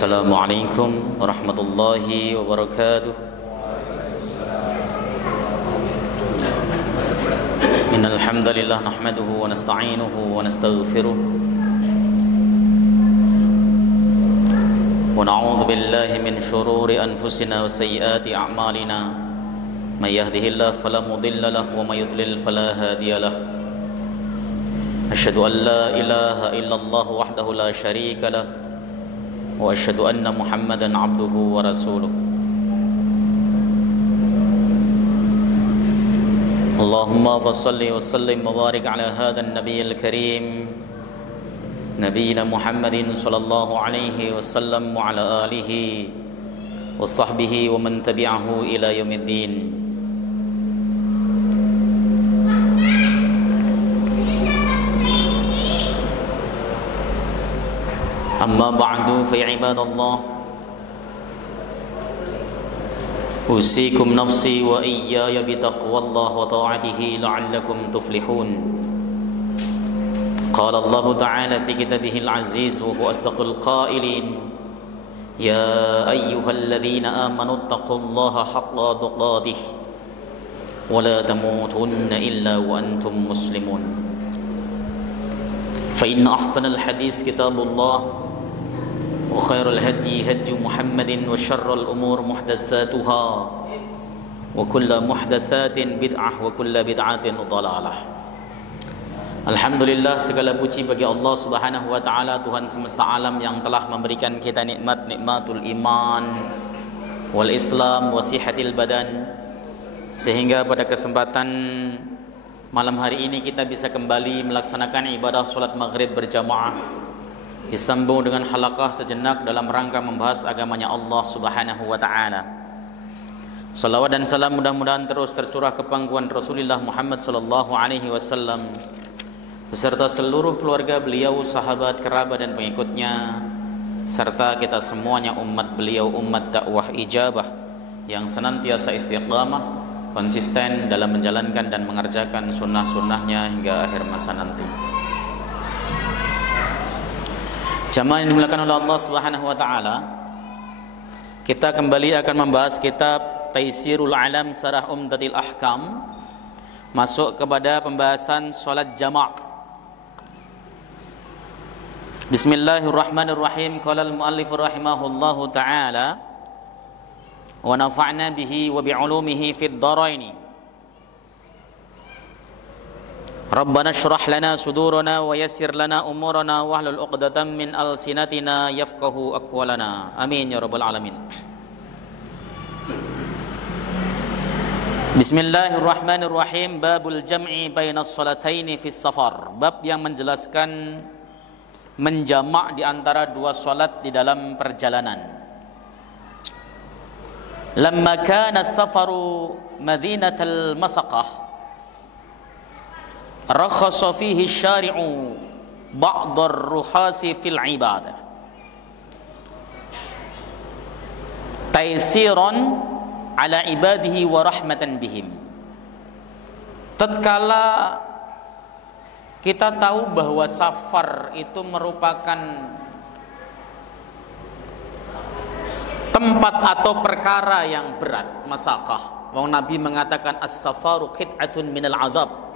Assalamualaikum warahmatullahi wabarakatuh. Innal hamdalillah nahmaduhu wa nasta'inuhu wa nastaghfiruh wa na'udzu billahi min shururi anfusina wa sayyiati a'malina. May yahdihillahu fala mudilla lahu wa may yudlil fala hadiya lahu. Asyhadu an la ilaha illallah wahdahu la syarika lahu wa asyhadu anna Muhammadan abduhu wa rasuluh. Allahumma fassalli wa sallim wa barik ala hadzal nabiyil karim nabiyina Muhammadin sallallahu alaihi wasallam wa ala alihi wa sahbihi wa man tabi'ahu ila yaumiddin. Amma ba'du fa ya ibadallah, usikum nafsi wa iyaya bitaqwallah wa ta'atihi la'allakum tuflihun. Qala Allah ta'ala fi kitabihil aziz wa huwa asdaqul qailin, ya ayyuhalladzina amanu taqullaha haqqa tuqatih wa la tamutunna illa wa antum muslimun. Fa inna ahsanal hadis kitabullah wa khairul hadi hadi Muhammadin wa syarrul umur muhdatsatuha wa kullu muhdatsatin bid'ah wa kullu bid'atin dhalalah. Alhamdulillah, segala puji bagi Allah Subhanahu wa taala, Tuhan semesta alam yang telah memberikan kita nikmatul iman wal Islam wa sihatil badan, sehingga pada kesempatan malam hari ini kita bisa kembali melaksanakan ibadah salat maghrib berjamaah, disambung dengan halaqah sejenak dalam rangka membahas agamanya Allah Subhanahu wa taala. Salawat dan salam mudah-mudahan terus tercurah ke pangkuan Rasulullah Muhammad sallallahu alaihi wasallam beserta seluruh keluarga beliau, sahabat, kerabat dan pengikutnya, serta kita semuanya umat beliau, umat dakwah ijabah yang senantiasa istiqamah konsisten dalam menjalankan dan mengerjakan sunnah-sunnahnya hingga akhir masa nanti. Jamaah yang dimuliakan oleh Allah Subhanahu wa taala, kita kembali akan membahas kitab Taisirul Alam Sarah Umdatil Ahkam, masuk kepada pembahasan salat jama'. Bismillahirrahmanirrahim. Qala al-muallif rahimahullahu taala wa nafa'na bihi wa bi'ulumihi fid dharaini. Rabbana shrah lana sudurana wa yassir lana umurana wahlul 'uqdatam min alsinatina yafqahu aqwalana. Amin ya rabbal alamin. Bismillahirrahmanirrahim. Babul jam'i bainas salataini fis safar. Bab yang menjelaskan menjamak di antara dua salat di dalam perjalanan. Lamma kana as-safaru madinatal masaqah rakhasa fihi syari'u ba'dar ruhasi fil ibadah taisiran ala ibadihi wa rahmatan bihim. Tatkala kita tahu bahwa safar itu merupakan tempat atau perkara yang berat, masaqah. Wong Nabi mengatakan as-safaru qit'atun minal azab.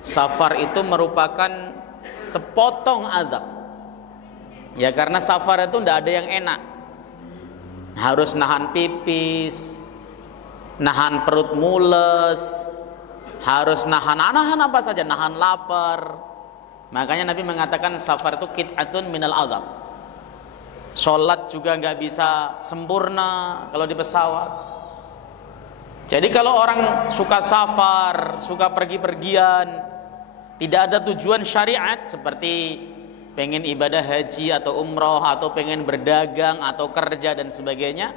Safar itu merupakan sepotong azab. Ya, karena safar itu tidak ada yang enak. Harus nahan pipis, nahan perut mules, harus nahan apa saja, nahan lapar. Makanya Nabi mengatakan safar itu qit'atun minal azab. Sholat juga nggak bisa sempurna kalau di pesawat. Jadi kalau orang suka safar, suka pergi-pergian, tidak ada tujuan syariat seperti pengen ibadah haji atau umroh atau pengen berdagang atau kerja dan sebagainya,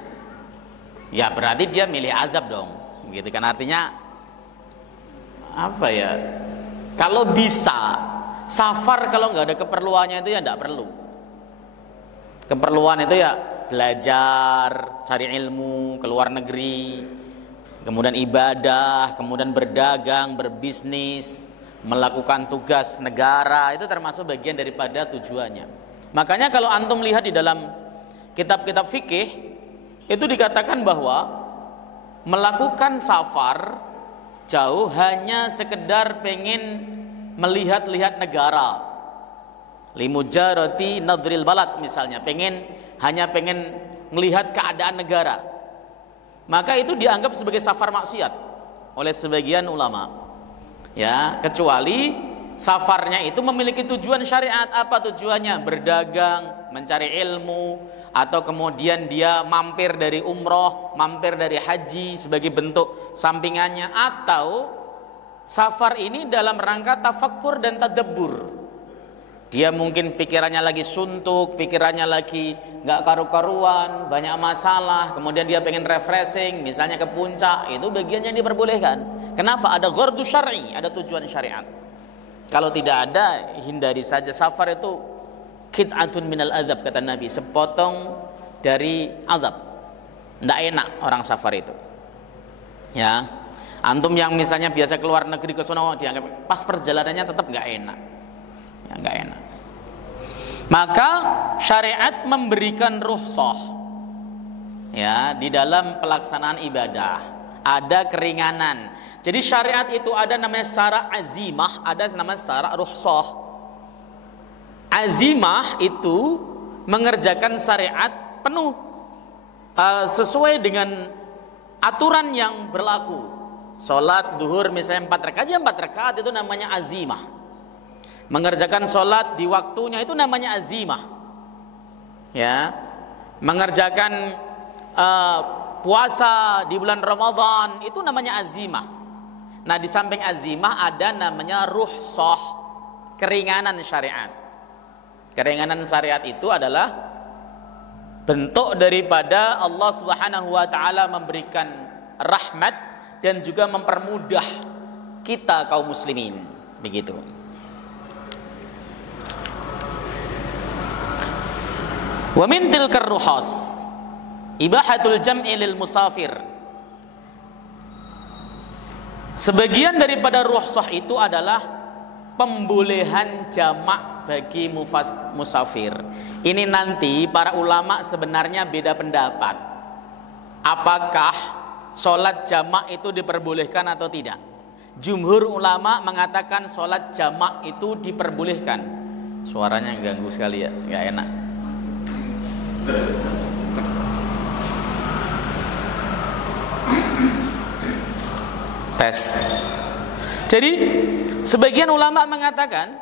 ya berarti dia milih azab dong, gitu kan. Artinya apa ya? Kalau bisa safar, kalau nggak ada keperluannya itu ya nggak perlu. Keperluan itu ya belajar, cari ilmu, ke luar negeri, kemudian ibadah, kemudian berdagang, berbisnis, melakukan tugas negara, itu termasuk bagian daripada tujuannya. Makanya kalau antum lihat di dalam kitab-kitab fikih itu dikatakan bahwa melakukan safar jauh hanya sekedar pengen melihat-lihat negara, limujarati nadril balad misalnya, hanya pengen melihat keadaan negara, maka itu dianggap sebagai safar maksiat oleh sebagian ulama. Ya, kecuali safarnya itu memiliki tujuan syariat. Apa tujuannya? Berdagang, mencari ilmu, atau kemudian dia mampir dari umroh, mampir dari haji sebagai bentuk sampingannya, atau safar ini dalam rangka tafakkur dan tadabbur. Dia mungkin pikirannya lagi suntuk, pikirannya lagi gak karu-karuan, banyak masalah, kemudian dia pengen refreshing, misalnya ke puncak, itu bagiannya diperbolehkan. Kenapa? Ada ghardu syar'i, ada tujuan syariat. Kalau tidak ada, hindari saja. Safar itu qit'atun minal azab, kata Nabi, sepotong dari azab. Tidak enak orang safar itu. Ya, antum yang misalnya biasa keluar negeri ke sana, dianggap pas perjalanannya tetap nggak enak. Ya, nggak enak. Maka syariat memberikan rukhsah, ya, di dalam pelaksanaan ibadah ada keringanan. Jadi syariat itu ada namanya syara' azimah, ada namanya syara' rukhsah. Azimah itu mengerjakan syariat penuh sesuai dengan aturan yang berlaku. Salat zuhur misalnya 4 rakaat, ya 4 rakaat itu namanya azimah. Mengerjakan salat di waktunya itu namanya azimah. Ya. Mengerjakan puasa di bulan Ramadan itu namanya azimah. Nah, di samping azimah ada namanya rukhsah, keringanan syariat. Keringanan syariat itu adalah bentuk daripada Allah Subhanahu wa taala memberikan rahmat dan juga mempermudah kita kaum muslimin, begitu. Wa min tilkar rukhas ibahatul jam'i lil musafir. Sebagian daripada rukhsah itu adalah pembolehan jamak bagi musafir. Ini nanti para ulama sebenarnya beda pendapat. Apakah sholat jamak itu diperbolehkan atau tidak? Jumhur ulama mengatakan sholat jamak itu diperbolehkan. Suaranya ganggu sekali ya, nggak enak. Tes. Jadi sebagian ulama mengatakan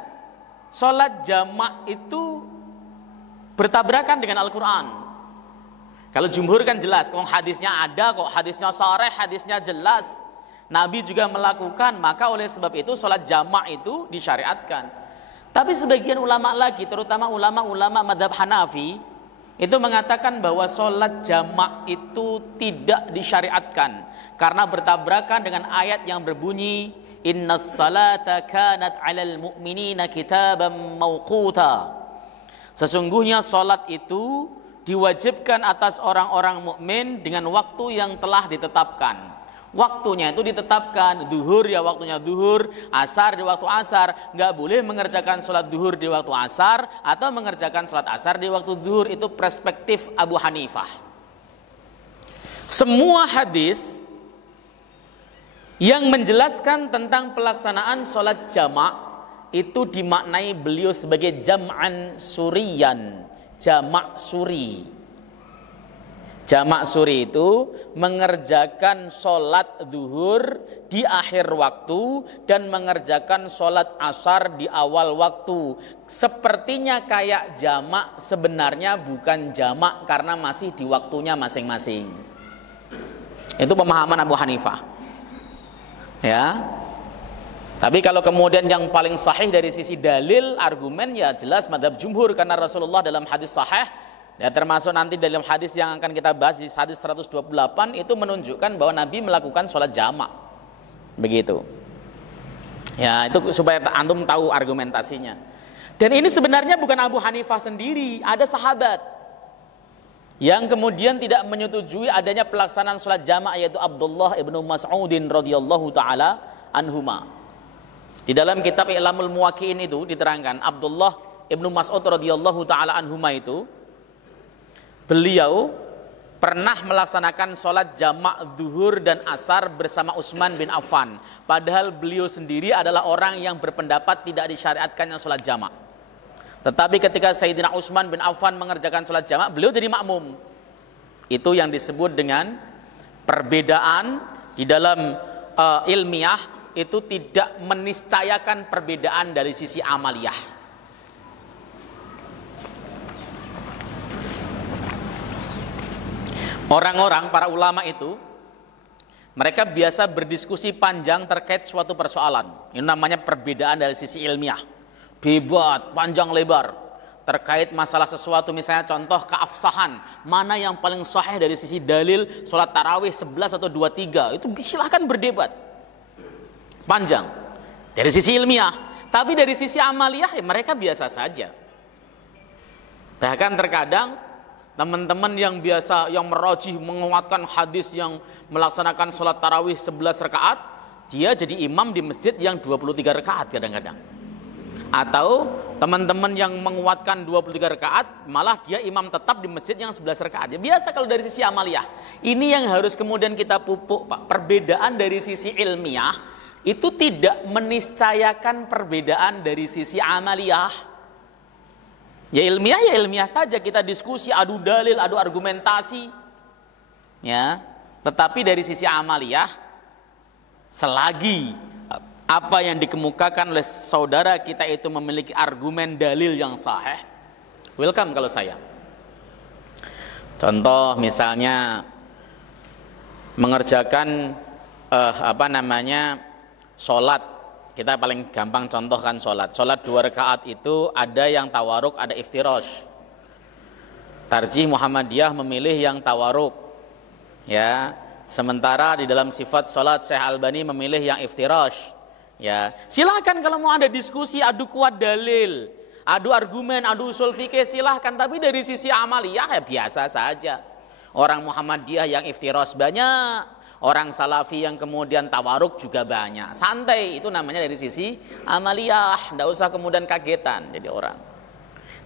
sholat jamak itu bertabrakan dengan Al-Quran. Kalau jumhur kan jelas, kalau hadisnya ada kok, hadisnya sharih, hadisnya jelas, Nabi juga melakukan, maka oleh sebab itu sholat jamak itu disyariatkan. Tapi sebagian ulama lagi, terutama ulama-ulama madhab Hanafi, itu mengatakan bahwa sholat jamak itu tidak disyariatkan karena bertabrakan dengan ayat yang berbunyi innas salata kanat 'alal mu'minina kitaban mauquta. Sesungguhnya sholat itu diwajibkan atas orang-orang mukmin dengan waktu yang telah ditetapkan. Waktunya itu ditetapkan, zuhur ya waktunya zuhur, asar di waktu asar. Nggak boleh mengerjakan sholat zuhur di waktu asar atau mengerjakan sholat asar di waktu zuhur. Itu perspektif Abu Hanifah. Semua hadis yang menjelaskan tentang pelaksanaan sholat jamak itu dimaknai beliau sebagai jam'an suriyan, jamak suri. Jamak suri itu mengerjakan sholat zuhur di akhir waktu dan mengerjakan sholat asar di awal waktu. Sepertinya kayak jamak, sebenarnya bukan jamak karena masih di waktunya masing-masing. Itu pemahaman Abu Hanifah. Ya. Tapi kalau kemudian yang paling sahih dari sisi dalil, argumen, ya jelas madhab jumhur, karena Rasulullah dalam hadis sahih, ya termasuk nanti dalam hadis yang akan kita bahas di hadis 128 itu menunjukkan bahwa Nabi melakukan sholat jamak. Begitu. Ya, itu supaya antum tahu argumentasinya. Dan ini sebenarnya bukan Abu Hanifah sendiri, ada sahabat yang kemudian tidak menyetujui adanya pelaksanaan sholat jamak, yaitu Abdullah ibnu Mas'udin radhiyallahu taala anhuma. Di dalam kitab I'lamul Muwaqqi'in itu diterangkan Abdullah ibnu Mas'ud radhiyallahu taala anhuma itu beliau pernah melaksanakan sholat jamak zuhur dan asar bersama Utsman bin Affan. Padahal beliau sendiri adalah orang yang berpendapat tidak disyariatkannya sholat jamak. Tetapi ketika Sayyidina Utsman bin Affan mengerjakan sholat jamak, beliau jadi makmum. Itu yang disebut dengan perbedaan di dalam ilmiah, itu tidak meniscayakan perbedaan dari sisi amaliyah. Orang-orang, para ulama itu, mereka biasa berdiskusi panjang terkait suatu persoalan. Ini namanya perbedaan dari sisi ilmiah. Debat panjang lebar terkait masalah sesuatu, misalnya contoh keabsahan, mana yang paling sahih dari sisi dalil sholat tarawih 11 atau 23, itu silahkan berdebat panjang dari sisi ilmiah. Tapi dari sisi amaliyah ya mereka biasa saja. Bahkan terkadang teman-teman yang biasa, yang merajih menguatkan hadis yang melaksanakan sholat tarawih 11 rakaat, dia jadi imam di masjid yang 23 rakaat kadang-kadang. Atau teman-teman yang menguatkan 23 rakaat, malah dia imam tetap di masjid yang 11 rakaat. Ya biasa kalau dari sisi amaliyah. Ini yang harus kemudian kita pupuk, Pak. Perbedaan dari sisi ilmiah itu tidak meniscayakan perbedaan dari sisi amaliyah. Ya ilmiah saja, kita diskusi, adu dalil, adu argumentasi. Ya, tetapi dari sisi amaliyah, selagi apa yang dikemukakan oleh saudara kita itu memiliki argumen dalil yang sahih, welcome kalau saya. Contoh misalnya mengerjakan sholat. Kita paling gampang contohkan sholat 2 rakaat itu ada yang tawaruk, ada iftirash. Tarjih Muhammadiyah memilih yang tawaruk, ya. Sementara di dalam sifat sholat Syekh Albani memilih yang iftirash, ya. Silahkan kalau mau ada diskusi, adu kuat dalil, adu argumen, adu usul fikih, silahkan. Tapi dari sisi amaliyah ya biasa saja. Orang Muhammadiyah yang iftirash banyak, orang salafi yang kemudian tawaruk juga banyak. Santai, itu namanya dari sisi amaliyah. Tidak usah kemudian kagetan jadi orang.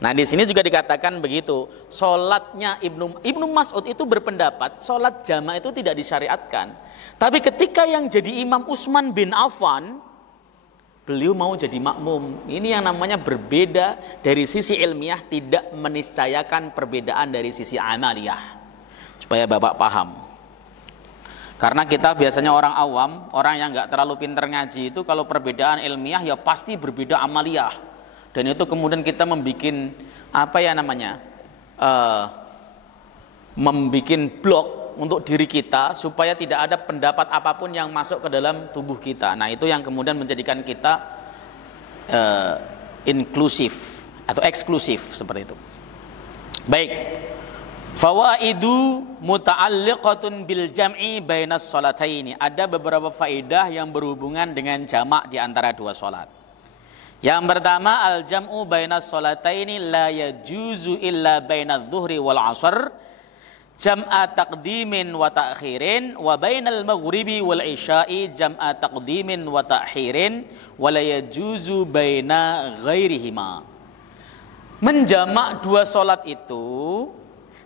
Nah di sini juga dikatakan begitu. Sholatnya Ibnu Mas'ud itu berpendapat sholat jamaah itu tidak disyariatkan. Tapi ketika yang jadi imam Utsman bin Affan, beliau mau jadi makmum. Ini yang namanya berbeda dari sisi ilmiah, tidak meniscayakan perbedaan dari sisi amaliyah. Supaya Bapak paham. Karena kita biasanya orang awam, orang yang nggak terlalu pintar ngaji itu, kalau perbedaan ilmiah ya pasti berbeda amaliyah. Dan itu kemudian kita membikin membikin blok untuk diri kita supaya tidak ada pendapat apapun yang masuk ke dalam tubuh kita. Nah itu yang kemudian menjadikan kita inklusif atau eksklusif seperti itu. Baik. Fawaidu muta'alliqatun bil jam'i bainas sholataini. Ada beberapa faedah yang berhubungan dengan jamak di antara dua salat. Yang pertama, al jam'u bainas sholataini la yajuzu illa bainadz zuhri wal 'ashr jam'a taqdimin wa ta'khirin, wa bainal maghribi wal isya'i jam'a taqdimin wa ta'khirin, wa la yajuzu baina ghairihima. Menjamak dua salat itu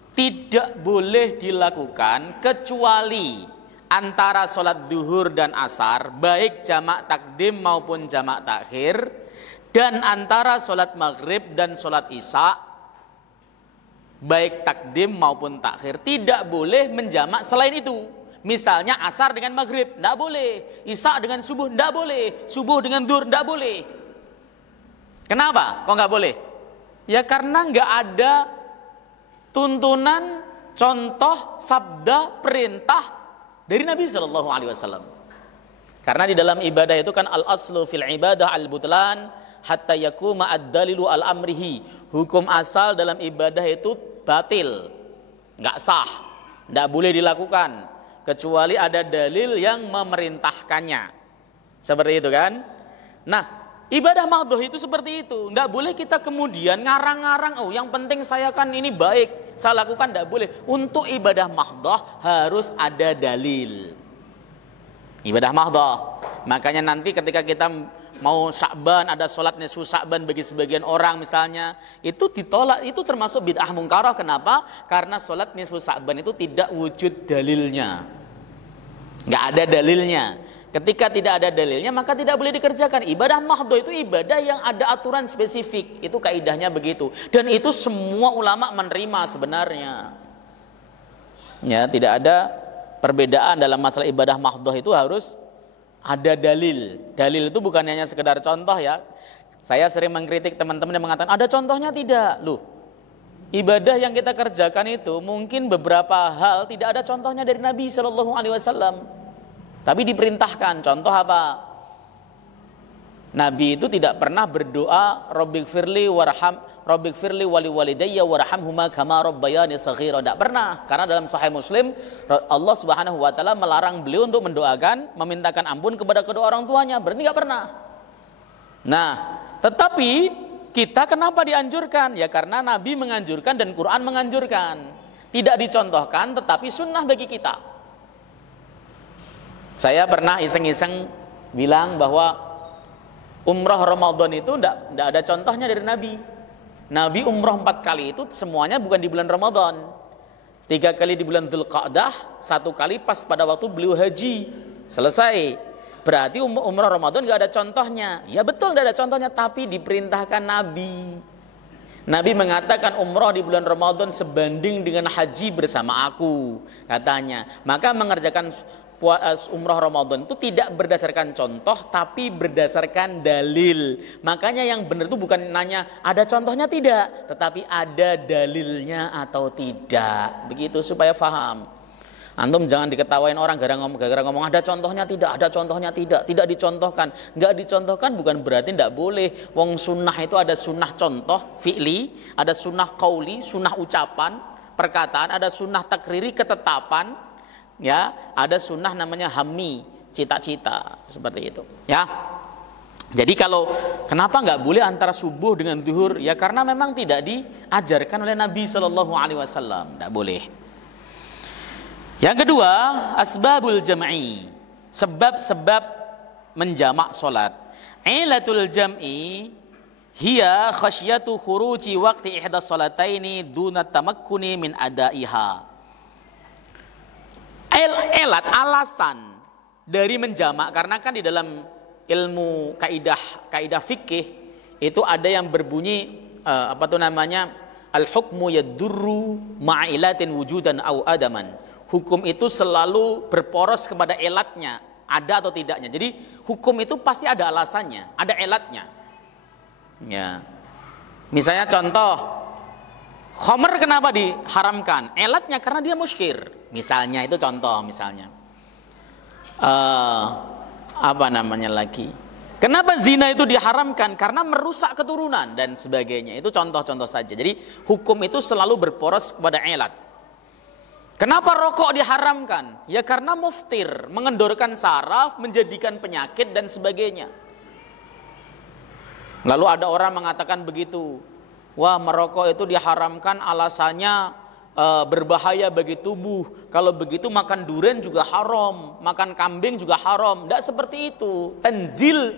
tidak boleh dilakukan kecuali antara sholat duhur dan asar, baik jamak takdim maupun jamak takhir, dan antara sholat maghrib dan sholat isya, baik takdim maupun takhir. Tidak boleh menjamak selain itu. Misalnya asar dengan maghrib, tidak boleh. Isya dengan subuh, tidak boleh. Subuh dengan duhur, tidak boleh. Kenapa? Kok nggak boleh? Ya karena nggak ada tuntunan, contoh, sabda, perintah dari Nabi Shallallahu Alaihi Wasallam. Karena di dalam ibadah itu kan al aslu fil ibadah al butlan hatta yakuma ad dalilu al amrihi. Hukum asal dalam ibadah itu batil, nggak sah, nggak boleh dilakukan kecuali ada dalil yang memerintahkannya. Seperti itu kan? Nah. Ibadah mahdhah itu seperti itu. Nggak boleh kita kemudian ngarang-ngarang, oh yang penting saya kan ini baik, saya lakukan, nggak boleh. Untuk ibadah mahdhah harus ada dalil. Ibadah mahdhah. Makanya nanti ketika kita mau Sya'ban, ada sholat nisfu Sya'ban bagi sebagian orang misalnya, itu ditolak, itu termasuk bid'ah mungkarah. Kenapa? Karena sholat nisfu Sya'ban itu tidak wujud dalilnya, nggak ada dalilnya. Ketika tidak ada dalilnya maka tidak boleh dikerjakan. Ibadah mahdhah itu ibadah yang ada aturan spesifik, itu kaidahnya begitu, dan itu semua ulama menerima sebenarnya. Ya, tidak ada perbedaan dalam masalah ibadah mahdhah, itu harus ada dalil. Dalil itu bukan hanya sekedar contoh ya. Saya sering mengkritik teman-teman yang mengatakan ada contohnya, tidak. Loh, ibadah yang kita kerjakan itu mungkin beberapa hal tidak ada contohnya dari Nabi Shallallahu Alaihi Wasallam, tapi diperintahkan. Contoh apa? Nabi itu tidak pernah berdoa Rabbighfirli warham, Rabbighfirli wali walidayya warhamhuma kama rabbayani shaghira. Tidak pernah, karena dalam Sahih Muslim Allah Subhanahu wa taala melarang beliau untuk mendoakan, memintakan ampun kepada kedua orang tuanya. Berarti nggak pernah. Nah, tetapi kita kenapa dianjurkan? Ya karena Nabi menganjurkan dan Quran menganjurkan. Tidak dicontohkan tetapi sunnah bagi kita. Saya pernah iseng-iseng bilang bahwa umrah Ramadan itu tidak ada contohnya dari Nabi. Nabi umrah 4 kali itu semuanya bukan di bulan Ramadan. 3 kali di bulan Dzulqa'dah, 1 kali pas pada waktu beliau haji. Selesai. Berarti umrah Ramadan nggak ada contohnya. Ya betul nggak ada contohnya, tapi diperintahkan Nabi. Nabi mengatakan umrah di bulan Ramadan sebanding dengan haji bersama aku, katanya. Maka mengerjakan umrah Ramadan itu tidak berdasarkan contoh tapi berdasarkan dalil. Makanya yang benar itu bukan nanya ada contohnya tidak, tetapi ada dalilnya atau tidak. Begitu supaya paham. Antum jangan diketawain orang gara-gara ngomong ada contohnya tidak, tidak dicontohkan. Enggak dicontohkan bukan berarti tidak boleh. Wong sunnah itu ada sunnah contoh fi'li, ada sunnah qauli, sunnah ucapan, perkataan, ada sunnah takriri, ketetapan. Ya, ada sunnah namanya hammi, cita-cita, seperti itu. Ya, jadi kalau kenapa nggak boleh antara subuh dengan zuhur? Ya karena memang tidak diajarkan oleh Nabi Shallallahu Alaihi Wasallam, nggak boleh. Yang kedua, asbabul jam'i, sebab-sebab menjamak solat. Ilatul jam'i hiya khasyatu khuruji waqti ihdas salataini duna tamakkuni min adaiha. Elat, alasan dari menjamak, karena kan di dalam ilmu kaidah fikih itu ada yang berbunyi al hukmu yadurru ma'ilatin wujudan au adaman. Hukum itu selalu berporos kepada elatnya, ada atau tidaknya. Jadi hukum itu pasti ada alasannya, ada elatnya. Ya. Misalnya contoh, khamr kenapa diharamkan? Elatnya karena dia muskir. Misalnya itu contoh, misalnya. Kenapa zina itu diharamkan? Karena merusak keturunan dan sebagainya. Itu contoh-contoh saja. Jadi hukum itu selalu berporos kepada elat. Kenapa rokok diharamkan? Ya karena muftir, mengendorkan saraf, menjadikan penyakit dan sebagainya. Lalu ada orang mengatakan begitu. Wah, merokok itu diharamkan alasannya berbahaya bagi tubuh. Kalau begitu makan durian juga haram, makan kambing juga haram. Tidak seperti itu. Tanzil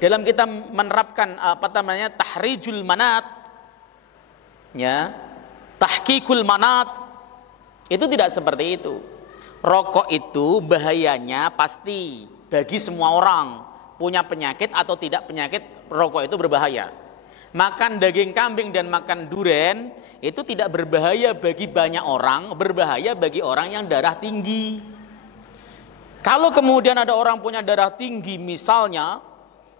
dalam kita menerapkan tahrijul manat, ya, tahqiqul manat, itu tidak seperti itu. Rokok itu bahayanya pasti bagi semua orang, punya penyakit atau tidak penyakit, rokok itu berbahaya. Makan daging kambing dan makan durian itu tidak berbahaya bagi banyak orang, berbahaya bagi orang yang darah tinggi. Kalau kemudian ada orang punya darah tinggi misalnya,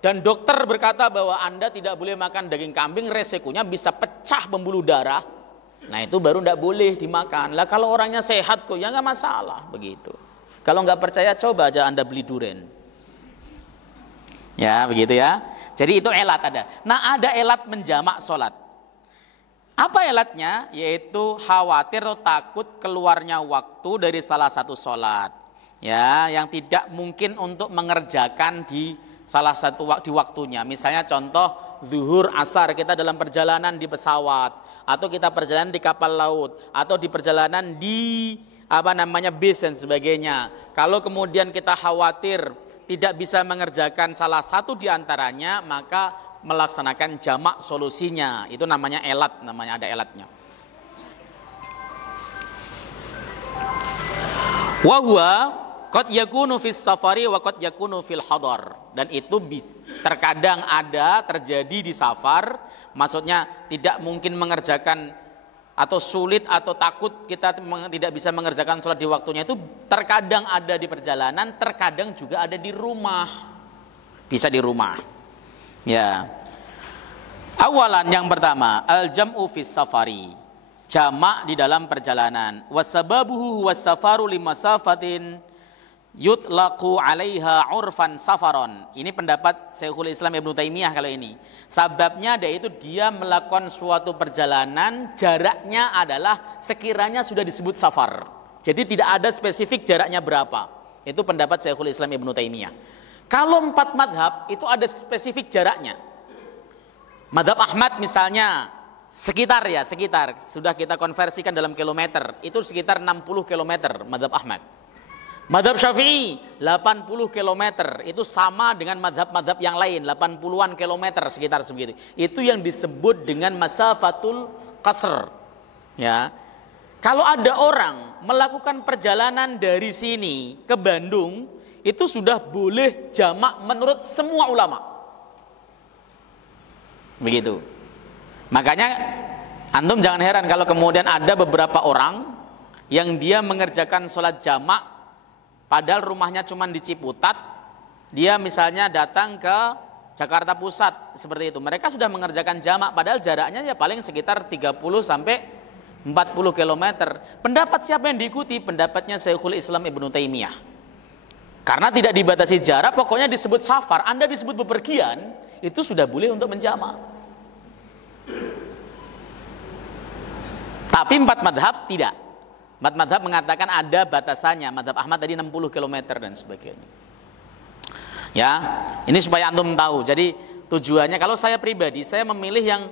dan dokter berkata bahwa Anda tidak boleh makan daging kambing, resikonya bisa pecah pembuluh darah, nah itu baru tidak boleh dimakan. Lah kalau orangnya sehat kok, ya nggak masalah, begitu. Kalau nggak percaya coba aja Anda beli durian. Ya begitu ya. Jadi itu elat ada. Nah ada elat menjamak sholat. Apa elatnya? Yaitu khawatir atau takut keluarnya waktu dari salah satu sholat. Ya, yang tidak mungkin untuk mengerjakan di salah satu di waktunya. Misalnya contoh zuhur asar kita dalam perjalanan di pesawat, atau kita perjalanan di kapal laut, atau di perjalanan di bis dan sebagainya. Kalau kemudian kita khawatir tidak bisa mengerjakan salah satu di antaranya, maka melaksanakan jamak solusinya. Itu namanya elat, namanya ada elatnya. Wa huwa qad yakunu fis safari wa qad yakunu fil hadar. Dan itu terkadang ada terjadi di safar, maksudnya tidak mungkin mengerjakan atau sulit atau takut kita tidak bisa mengerjakan sholat di waktunya, itu terkadang ada di perjalanan, terkadang juga ada di rumah. Bisa di rumah. Ya. Awalan, yang pertama, al-jam'u fis safari. Jamak di dalam perjalanan. Wasababuhu wasafaru limasafatin yutlaqu 'alaiha 'urfan safaron. Ini pendapat Syekhul Islam Ibnu Taimiyah kalau ini. Sebabnya yaitu dia melakukan suatu perjalanan, jaraknya adalah sekiranya sudah disebut safar. Jadi tidak ada spesifik jaraknya berapa. Itu pendapat Syekhul Islam Ibnu Taimiyah. Kalau 4 madhab itu ada spesifik jaraknya. Madhab Ahmad misalnya sekitar sudah kita konversikan dalam kilometer, itu sekitar 60 kilometer madhab Ahmad. Madhab Syafi'i 80 km, itu sama dengan madhab-madhab yang lain, 80-an kilometer sekitar segitu. Itu yang disebut dengan masafatul qasr. Ya. Kalau ada orang melakukan perjalanan dari sini ke Bandung, itu sudah boleh jamak menurut semua ulama. Begitu. Makanya antum jangan heran kalau kemudian ada beberapa orang yang dia mengerjakan sholat jamak padahal rumahnya cuma di Ciputat, dia misalnya datang ke Jakarta Pusat seperti itu. Mereka sudah mengerjakan jamak padahal jaraknya ya paling sekitar 30 sampai 40 km. Pendapat siapa yang diikuti? Pendapatnya Syekhul Islam Ibnu Taimiyah. Karena tidak dibatasi jarak, pokoknya disebut safar, Anda disebut bepergian, itu sudah boleh untuk menjamak. Tapi 4 madhab tidak. 4 madhab mengatakan ada batasannya. Madhab Ahmad tadi 60 km dan sebagainya. Ya, ini supaya antum tahu. Jadi tujuannya, kalau saya pribadi, saya memilih yang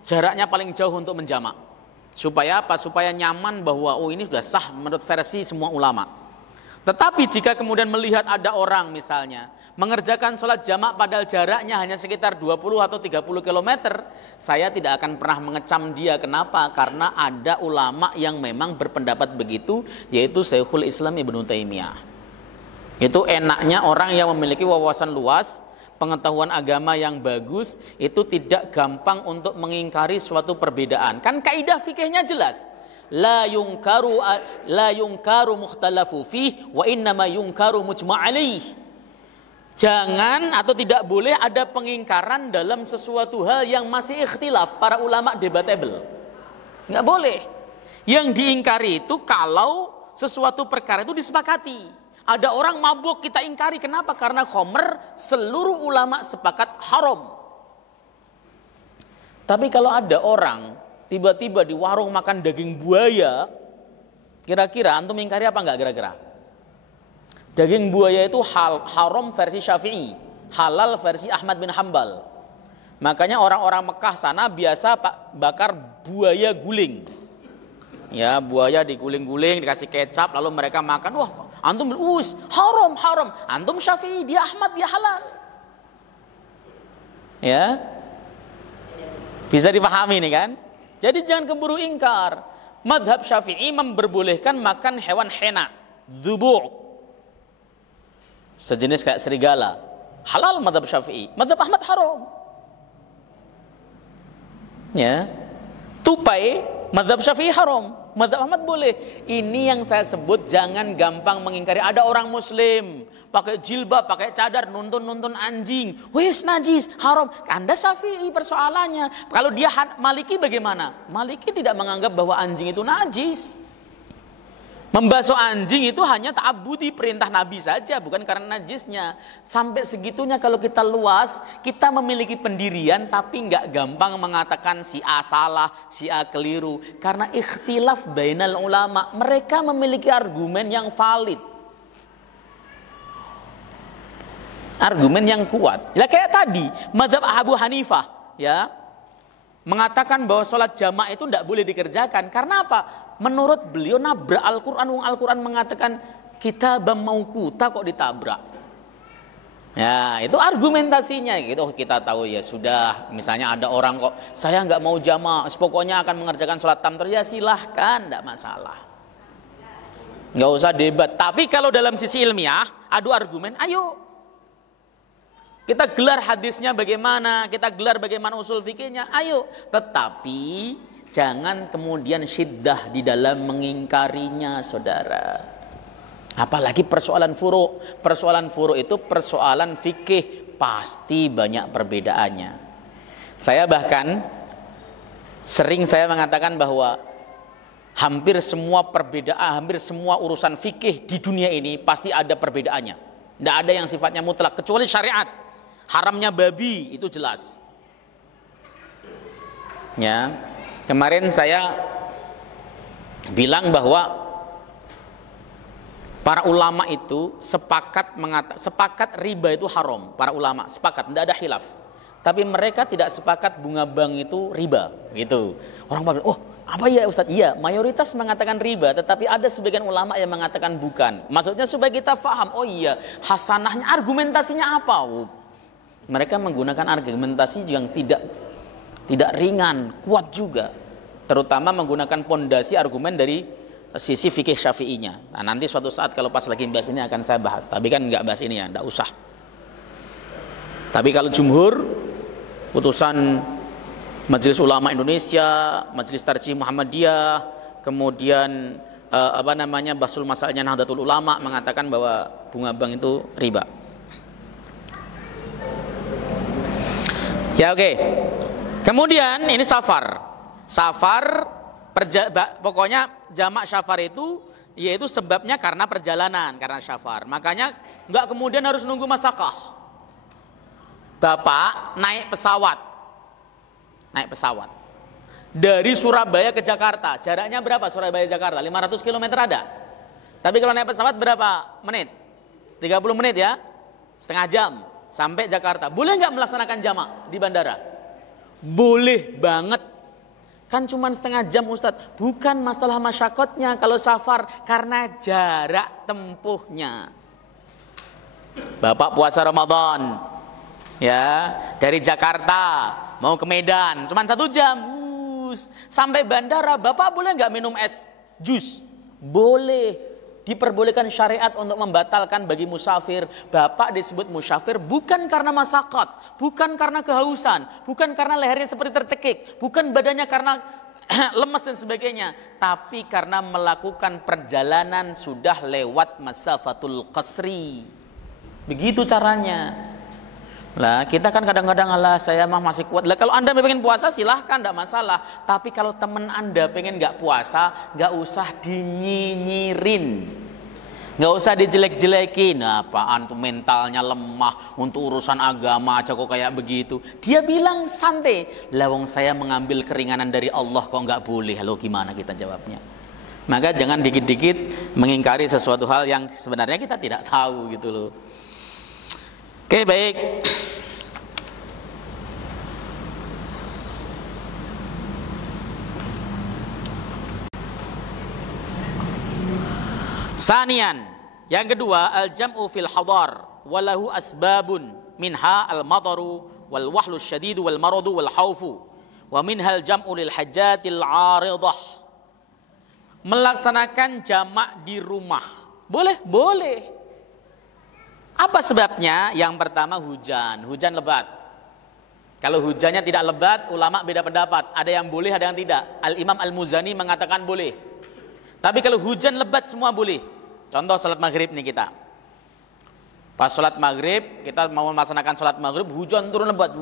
jaraknya paling jauh untuk menjamak. Supaya apa? Supaya nyaman bahwa ini sudah sah menurut versi semua ulama. Tetapi jika kemudian melihat ada orang misalnya mengerjakan sholat jamak padahal jaraknya hanya sekitar 20 atau 30 km, saya tidak akan pernah mengecam dia. Kenapa? Karena ada ulama yang memang berpendapat begitu, yaitu Syekhul Islam Ibnu Taimiyah. Itu enaknya orang yang memiliki wawasan luas, pengetahuan agama yang bagus, itu tidak gampang untuk mengingkari suatu perbedaan. Kan kaidah fikihnya jelas. La yungkaru mukhtalafu fih wa innama yungkaru mujma' alaih. Jangan atau tidak boleh ada pengingkaran dalam sesuatu hal yang masih ikhtilaf, para ulama debatable. Nggak boleh. Yang diingkari itu kalau sesuatu perkara itu disepakati. Ada orang mabuk, kita ingkari. Kenapa? Karena khomer seluruh ulama sepakat haram. Tapi kalau ada orang tiba-tiba di warung makan daging buaya, kira-kira antum ingkari apa enggak kira-kira? Daging buaya itu haram versi Syafi'i, halal versi Ahmad bin Hambal. Makanya orang-orang Mekah sana biasa bakar buaya guling. Ya, buaya diguling-guling, dikasih kecap, lalu mereka makan. Wah, antum haram. Antum Syafi'i, dia Ahmad, dia halal. Ya, bisa dipahami nih kan? Jadi jangan keburu ingkar. Madhab Syafi'i memperbolehkan makan hewan hena, dhubu', sejenis kayak serigala, halal madhab Syafi'i. Madhab Ahmad haram. Ya, tupai madhab Syafi'i haram, madhab Ahmad boleh. Ini yang saya sebut jangan gampang mengingkari. Ada orang Muslim pakai jilbab, pakai cadar, nuntun anjing, wes najis, haram. Anda Syafi'i persoalannya. Kalau dia Maliki bagaimana? Maliki tidak menganggap bahwa anjing itu najis. Membasuh anjing itu hanya ta'abbudi, perintah Nabi saja, bukan karena najisnya. Sampai segitunya kalau kita luas, kita memiliki pendirian, tapi nggak gampang mengatakan si A salah, si A keliru. Karena ikhtilaf bainal ulama, mereka memiliki argumen yang valid, argumen yang kuat. Ya kayak tadi, mazhab Abu Hanifah, ya, mengatakan bahwa sholat jamaah itu tidak boleh dikerjakan. Karena apa? Menurut beliau nabrak Al-Quran. Al-Quran mengatakan kita mauquta kok ditabrak. Ya, itu argumentasinya gitu. Oh, kita tahu ya sudah. Misalnya ada orang kok, saya nggak mau jamaah, pokoknya akan mengerjakan sholat tamtur, ya silahkan, nggak masalah. Nggak usah debat. Tapi kalau dalam sisi ilmiah, adu argumen, ayo. Kita gelar hadisnya bagaimana, kita gelar bagaimana usul fikihnya, ayo. Tetapi jangan kemudian syiddah di dalam mengingkarinya, saudara. Apalagi persoalan furu'. Persoalan furu' itu persoalan fikih, pasti banyak perbedaannya. Saya bahkan sering saya mengatakan bahwa hampir semua perbedaan, hampir semua urusan fikih di dunia ini pasti ada perbedaannya. Tidak ada yang sifatnya mutlak kecuali syariat. Haramnya babi itu jelas. Ya, kemarin saya bilang bahwa para ulama itu sepakat riba itu haram. Para ulama sepakat, tidak ada khilaf. Tapi mereka tidak sepakat bunga bank itu riba, gitu. Orang bilang, oh apa ya Ustadz? Iya, mayoritas mengatakan riba, tetapi ada sebagian ulama yang mengatakan bukan. Maksudnya supaya kita paham, oh iya, hasanahnya, argumentasinya apa? Mereka menggunakan argumentasi yang tidak ringan, kuat juga. Terutama menggunakan pondasi argumen dari sisi fikih syafi'inya. Nah, nanti suatu saat kalau pas lagi bahas ini akan saya bahas. Tapi kan nggak bahas ini ya, nggak usah. Tapi kalau jumhur, putusan Majelis Ulama Indonesia, Majelis Tarjih Muhammadiyah, kemudian Basul Masalahnya Nahdlatul Ulama mengatakan bahwa bunga bank itu riba. Ya oke. Kemudian ini safar. Pokoknya jamak syafar itu yaitu sebabnya karena perjalanan, karena syafar. Makanya nggak kemudian harus nunggu masakah. Bapak naik pesawat dari Surabaya ke Jakarta. Jaraknya berapa Surabaya Jakarta? 500 km ada. Tapi kalau naik pesawat berapa menit? 30 menit ya, setengah jam sampai Jakarta. Boleh nggak melaksanakan jamak di bandara? Boleh banget. Kan cuma setengah jam Ustadz. Bukan masalah masyakotnya kalau safar, karena jarak tempuhnya. Bapak puasa Ramadan ya, dari Jakarta mau ke Medan cuma 1 jam. Sampai bandara Bapak boleh nggak minum es jus? Boleh. Diperbolehkan syariat untuk membatalkan bagi musafir. Bapak disebut musafir bukan karena masakot, bukan karena kehausan, bukan karena lehernya seperti tercekik, bukan badannya karena lemes dan sebagainya, tapi karena melakukan perjalanan sudah lewat masafatul qasri. Begitu caranya. Lah kita kan kadang-kadang saya mah masih kuat. Lah kalau Anda pengen puasa silahkan, tidak masalah. Tapi kalau teman Anda pengen nggak puasa, nggak usah dinyinyirin, nggak usah dijelek-jelekin. Apaan tuh mentalnya lemah, untuk urusan agama aja kok kayak begitu. Dia bilang santai. Lah wong saya mengambil keringanan dari Allah kok nggak boleh. Lalu gimana kita jawabnya? Maka jangan dikit-dikit mengingkari sesuatu hal yang sebenarnya kita tidak tahu gitu loh. Oke, baik. Sanian, yang kedua, al-jam'u fil hadar walahu asbabun minha al-mataru wal wahlu syadidu wal maradu wal haufu wa minha al-jam'u lil hajjatil 'aridah. Melaksanakan jamak di rumah. Boleh? Boleh. Apa sebabnya? Yang pertama hujan lebat. Kalau hujannya tidak lebat, ulama beda pendapat. Ada yang boleh, ada yang tidak. Al-Imam Al-Muzani mengatakan boleh. Tapi kalau hujan lebat semua boleh. Contoh salat maghrib nih kita. Pas salat maghrib, kita mau melaksanakan salat maghrib, hujan turun lebat.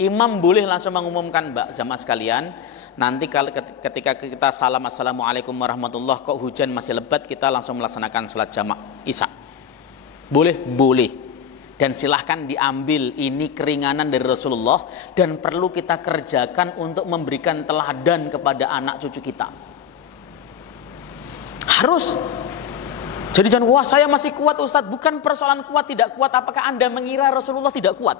Imam boleh langsung mengumumkan, Mbak jamaah sekalian, nanti ketika kita salam assalamualaikum warahmatullah, kok hujan masih lebat, kita langsung melaksanakan salat jamak isya. Boleh? Boleh. Dan silahkan diambil, ini keringanan dari Rasulullah dan perlu kita kerjakan untuk memberikan teladan kepada anak cucu kita. Harus. Jadi jangan, wah saya masih kuat Ustadz. Bukan persoalan kuat tidak kuat. Apakah Anda mengira Rasulullah tidak kuat?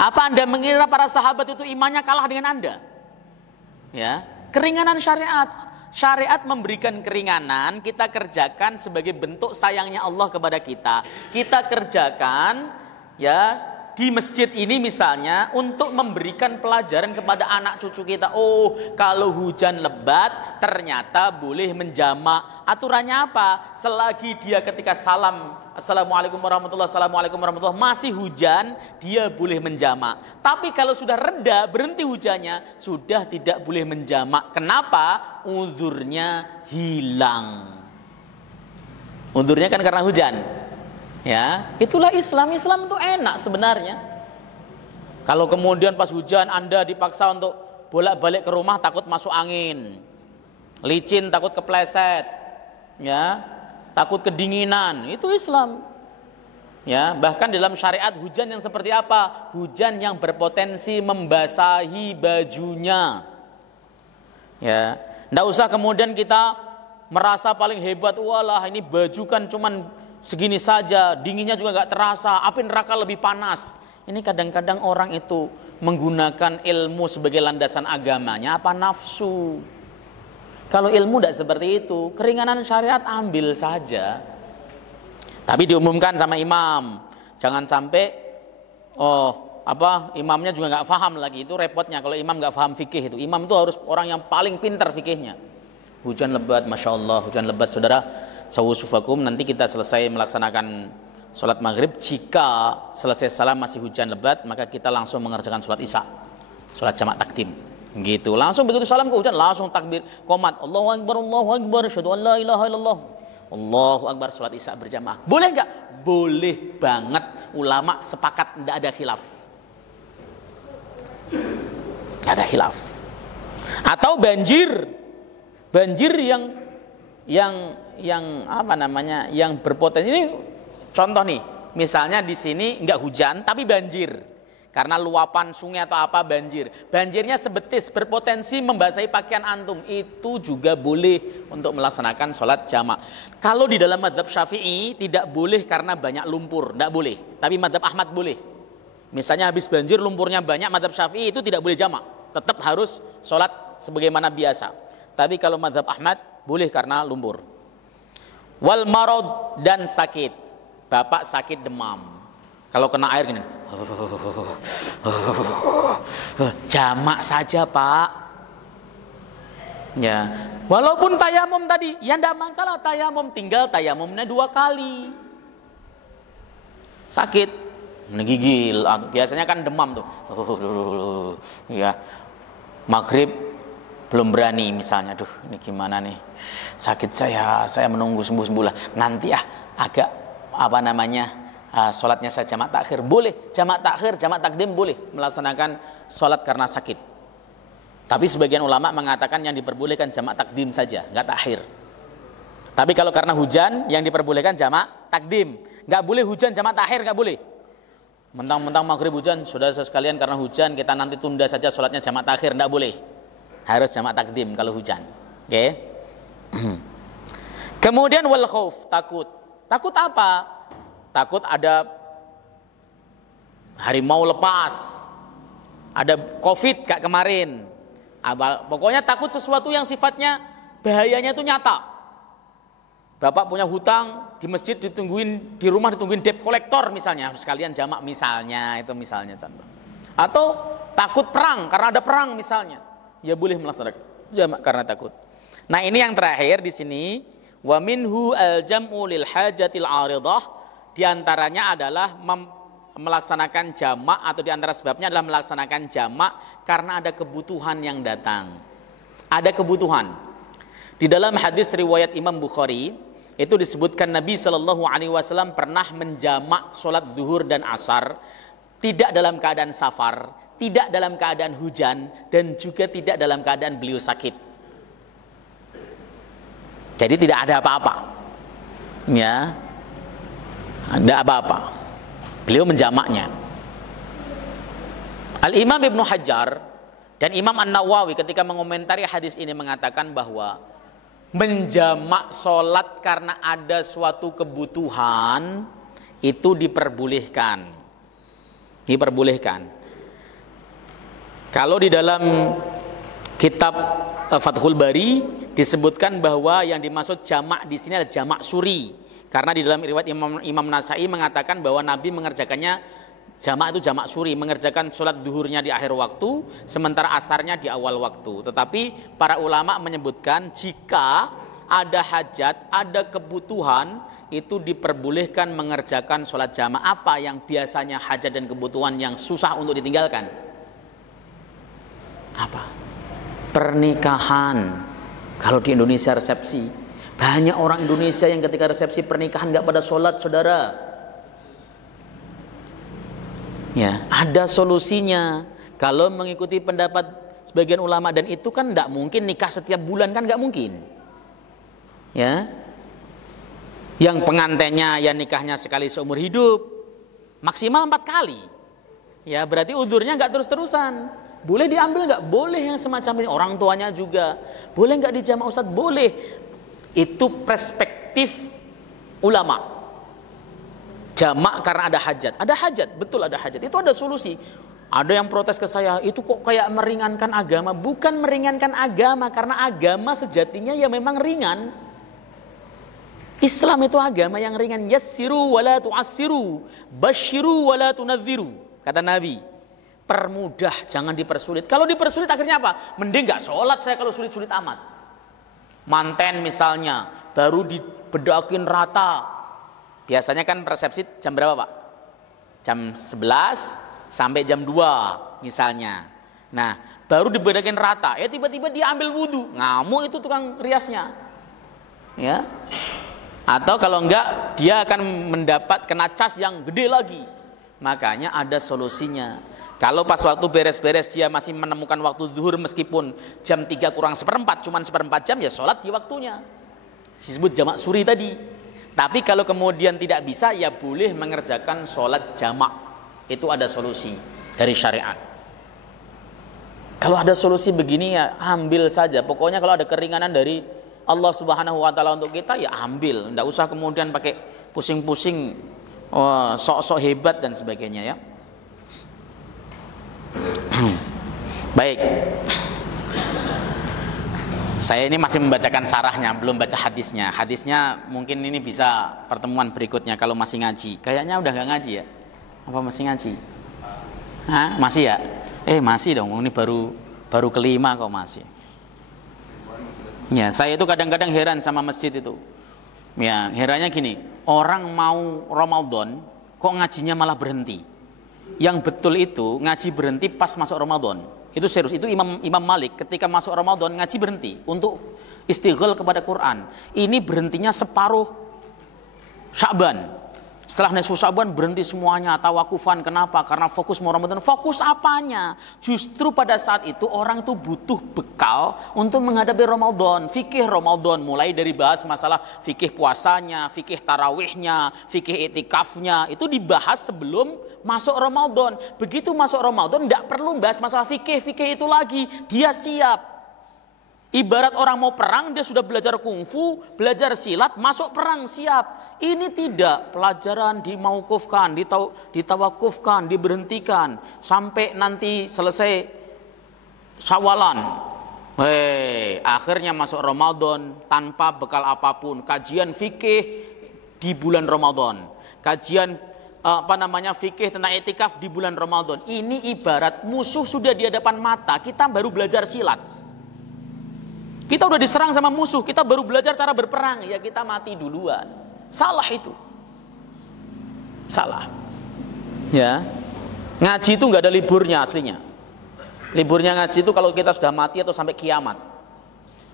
Apa Anda mengira para sahabat itu imannya kalah dengan Anda? Ya, keringanan syariat. Syariat memberikan keringanan, kita kerjakan sebagai bentuk sayangnya Allah kepada kita. Kita kerjakan ya di masjid ini misalnya untuk memberikan pelajaran kepada anak cucu kita. Oh, kalau hujan lebat ternyata boleh menjamak. Aturannya apa? Selagi dia ketika salam Assalamualaikum warahmatullahi wabarakatuh masih hujan, dia boleh menjamak. Tapi kalau sudah reda, berhenti hujannya, sudah tidak boleh menjamak. Kenapa? Uzurnya hilang. Uzurnya kan karena hujan. Ya, itulah Islam. Islam itu enak sebenarnya. Kalau kemudian pas hujan Anda dipaksa untuk bolak-balik ke rumah takut masuk angin, licin takut kepleset, ya, takut kedinginan, itu Islam. Ya, bahkan dalam syariat hujan yang seperti apa? Hujan yang berpotensi membasahi bajunya. Ya, enggak usah kemudian kita merasa paling hebat, walah ini baju kan cuman segini saja, dinginnya juga enggak terasa, api neraka lebih panas. Ini kadang-kadang orang itu menggunakan ilmu sebagai landasan agamanya apa nafsu. Kalau ilmu tidak seperti itu, keringanan syariat ambil saja. Tapi diumumkan sama imam, jangan sampai imamnya juga nggak paham lagi. Itu repotnya kalau imam nggak paham fikih itu. Imam itu harus orang yang paling pintar fikihnya. Hujan lebat, masya Allah, hujan lebat, saudara. Sawusufakum, nanti kita selesai melaksanakan sholat maghrib. Jika selesai salam masih hujan lebat, maka kita langsung mengerjakan sholat isya, sholat jamak takdim. Gitu, langsung begitu salam ke hujan langsung takbir qomat, Allahu akbar, asyhadu an la ilaha illallah, Allahu akbar, sholat isya berjamaah. Boleh nggak? Boleh banget. Ulama sepakat, tidak ada khilaf. Tidak ada khilaf. Atau banjir yang apa namanya, yang berpotensi. Ini contoh nih, misalnya di sini nggak hujan tapi banjir. Karena luapan sungai atau apa banjir. Banjirnya sebetis, berpotensi membasahi pakaian antum. Itu juga boleh untuk melaksanakan sholat jamak. Kalau di dalam mazhab Syafi'i tidak boleh karena banyak lumpur. Tidak boleh. Tapi mazhab Ahmad boleh. Misalnya habis banjir lumpurnya banyak, mazhab Syafi'i itu tidak boleh jamak. Tetap harus sholat sebagaimana biasa. Tapi kalau mazhab Ahmad boleh karena lumpur. Wal marad, dan sakit. Bapak sakit demam. Kalau kena air gini, jamak saja Pak. Ya, walaupun tayamum tadi, ya tidak masalah tayamum, tinggal tayamumnya 2 kali. Sakit, menggigil, biasanya kan demam tuh. Ya, maghrib belum berani misalnya, aduh ini gimana nih, sakit saya menunggu sembuh-sembuh lah. Nanti agak apa namanya, sholatnya saya jamak takhir. Boleh jamak takhir, jamak takdim boleh melaksanakan sholat karena sakit. Tapi sebagian ulama mengatakan yang diperbolehkan jamak takdim saja, nggak takhir. Tapi kalau karena hujan, yang diperbolehkan jamak takdim. Nggak boleh hujan jamak takhir, nggak boleh. Mentang-mentang maghrib hujan, saudara sekalian karena hujan kita nanti tunda saja sholatnya jamak takhir, nggak boleh. Harus jamak takdim kalau hujan. Oke? Kemudian wal khauf, takut. Takut apa? Takut ada harimau lepas, ada COVID kayak kemarin. Pokoknya takut sesuatu yang sifatnya bahayanya itu nyata. Bapak punya hutang di masjid ditungguin, di rumah ditungguin debt collector misalnya, harus sekalian jamak misalnya, itu misalnya contoh. Atau takut perang karena ada perang misalnya, ya boleh melaksanakan jamak karena takut. Nah ini yang terakhir di sini, wa minhu al-jam'u lil hajatil 'aridah. Di antaranya adalah melaksanakan jamak, atau di antara sebabnya adalah melaksanakan jamak karena ada kebutuhan yang datang. Ada kebutuhan. Di dalam hadis riwayat Imam Bukhari itu disebutkan Nabi SAW pernah menjamak sholat zuhur dan asar tidak dalam keadaan safar, tidak dalam keadaan hujan, dan juga tidak dalam keadaan beliau sakit. Jadi tidak ada apa-apa. Ya. Tidak apa-apa. Beliau menjamaknya. Al-Imam Ibnu Hajar dan Imam An-Nawawi ketika mengomentari hadis ini mengatakan bahwa menjamak sholat karena ada suatu kebutuhan itu diperbolehkan. Diperbolehkan. Kalau di dalam kitab Fathul Bari disebutkan bahwa yang dimaksud jamak di sini adalah jamak suri. Karena di dalam riwayat Imam Nasai mengatakan bahwa Nabi mengerjakannya jamak itu jamak suri, mengerjakan sholat duhurnya di akhir waktu, sementara asarnya di awal waktu. Tetapi para ulama menyebutkan jika ada hajat, ada kebutuhan, itu diperbolehkan mengerjakan sholat jamak. Apa yang biasanya hajat dan kebutuhan yang susah untuk ditinggalkan? Apa? Pernikahan. Kalau di Indonesia resepsi, banyak orang Indonesia yang ketika resepsi pernikahan nggak pada sholat, saudara. Ya, ada solusinya. Kalau mengikuti pendapat sebagian ulama, dan itu kan nggak mungkin nikah setiap bulan, kan nggak mungkin. Ya, yang pengantinnya ya nikahnya sekali seumur hidup, maksimal 4 kali. Ya, berarti udurnya nggak terus-terusan. Boleh diambil nggak? Boleh yang semacam ini. Orang tuanya juga. Boleh nggak dijamak Ustadz? Boleh. Itu perspektif ulama. Jamak karena ada hajat. Ada hajat, betul ada hajat. Itu ada solusi. Ada yang protes ke saya, itu kok kayak meringankan agama. Bukan meringankan agama, karena agama sejatinya ya memang ringan. Islam itu agama yang ringan. Yassiru wa la tu'assiru, basyiru wa la tunadziru, kata Nabi. Permudah, jangan dipersulit. Kalau dipersulit akhirnya apa? Mending gak sholat saya kalau sulit-sulit amat. Manten misalnya baru dibedakin rata. Biasanya kan resepsi jam berapa Pak? Jam 11 sampai jam 2 misalnya. Nah baru dibedakin rata, ya tiba-tiba dia ambil wudhu. Ngamuk itu tukang riasnya, ya. Atau kalau enggak dia akan mendapat kena cas yang gede lagi. Makanya ada solusinya. Kalau pas waktu beres-beres dia masih menemukan waktu zuhur meskipun jam 3 kurang seperempat, cuman seperempat jam, ya sholat di waktunya. Disebut jamak suri tadi. Tapi kalau kemudian tidak bisa, ya boleh mengerjakan sholat jamak. Itu ada solusi dari syariat. Kalau ada solusi begini ya ambil saja. Pokoknya kalau ada keringanan dari Allah Subhanahu wa taala untuk kita, ya ambil. Enggak usah kemudian pakai pusing-pusing, sok-sok hebat dan sebagainya, ya. Baik, saya ini masih membacakan sarahnya, belum baca hadisnya. Hadisnya mungkin ini bisa pertemuan berikutnya kalau masih ngaji. Kayaknya udah gak ngaji ya? Apa masih ngaji? Hah? Masih ya? Masih dong, ini baru kelima kok masih. Ya, saya itu kadang-kadang heran sama masjid itu. Ya, herannya gini, orang mau Ramadan kok ngajinya malah berhenti. Yang betul itu ngaji berhenti pas masuk Ramadan. Itu serius. Itu Imam Malik ketika masuk Ramadan ngaji berhenti untuk istighfar kepada Quran. Ini berhentinya separuh Sya'ban. Setelah nisfu Sya'ban berhenti semuanya, tawakufan. Kenapa? Karena fokus mau Ramadan. Fokus apanya? Justru pada saat itu orang tuh butuh bekal untuk menghadapi Ramadan. Fikih Ramadan, mulai dari bahas masalah fikih puasanya, fikih tarawihnya, fikih itikafnya, itu dibahas sebelum masuk Ramadan. Begitu masuk Ramadan tidak perlu bahas masalah fikih itu lagi. Dia siap. Ibarat orang mau perang, dia sudah belajar kungfu, belajar silat, masuk perang siap. Ini tidak, pelajaran dimaukufkan, ditawakufkan, diberhentikan sampai nanti selesai Syawalan. Akhirnya masuk Ramadan tanpa bekal apapun. Kajian fikih di bulan Ramadan, kajian fikih tentang etikaf di bulan Ramadan. Ini ibarat musuh sudah di hadapan mata, kita baru belajar silat. Kita udah diserang sama musuh, kita baru belajar cara berperang, ya kita mati duluan. Salah itu. Salah. Ya. Ngaji itu nggak ada liburnya aslinya. Liburnya ngaji itu kalau kita sudah mati atau sampai kiamat.